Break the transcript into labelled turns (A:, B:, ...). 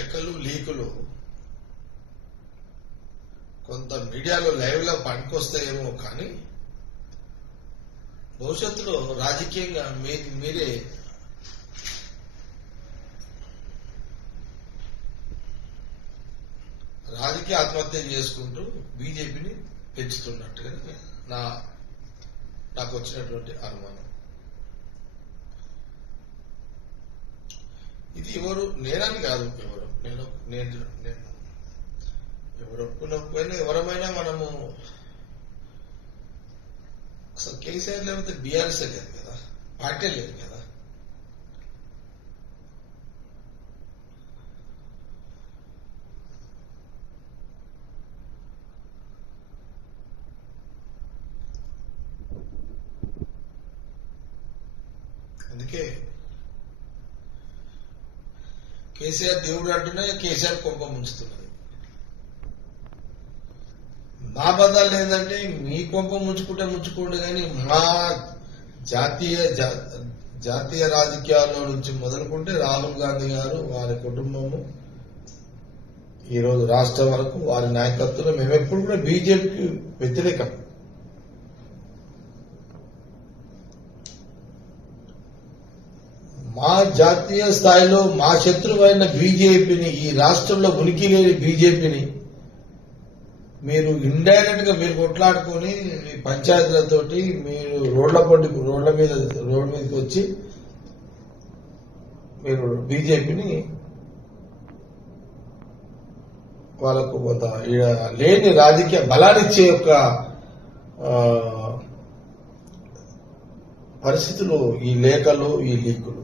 A: లెక్కలు లీకులు. కొంత మీడియాలో లైవ్లో పనికొస్తాయేమో కానీ భవిష్యత్తులో రాజకీయంగా మీరే రాజకీయ ఆత్మహత్య చేసుకుంటూ బీజేపీని పెంచుతున్నట్టుగా నా నాకు వచ్చినటువంటి అనుమానం. ఇది ఎవరు నేరాన్ని కాదు నేను నేను నేను. ఎవరు ఒప్పుకున్నపోయినా ఎవరమైనా మనము అసలు కేసీఆర్ లేకపోతే బీఆర్ఎస్ లేదు కదా? పార్టీ లేదు కదా? అందుకే కేసీఆర్ దేవుడు అంటూనే కేసీఆర్ కొంప ముంచుతున్నది. మా బదాలు ఏంటంటే మీ కొంప ముంచుకుంటే ముంచుకోండి కానీ మా జాతీయ జా- జాతీయ రాజకీయాల్లో నుంచి మొదలుకుంటే రాహుల్ గాంధీ గారు వారి కుటుంబము ఈరోజు రాష్ట్రం వరకు వారి నాయకత్వంలో మేము ఎప్పుడు కూడా బీజేపీకి వ్యతిరేకం. మా జాతీయ స్థాయిలో మా శత్రువైన బీజేపీని ఈ రాష్ట్రంలో ఉనికి లేని బీజేపీని మీరు ఇండైరెక్ట్గా మీరు కొట్లాడుకొని మీ పంచాయతీలతోటి మీరు రోడ్ల పొంటి రోడ్ల మీద రోడ్ల మీదకి వచ్చి మీరు బీజేపీని వాళ్ళకు కొంత ఈడ లేని రాజకీయ బలాన్నిచ్చే యొక్క పరిస్థితులు ఈ లేఖలు ఈ లీకులు.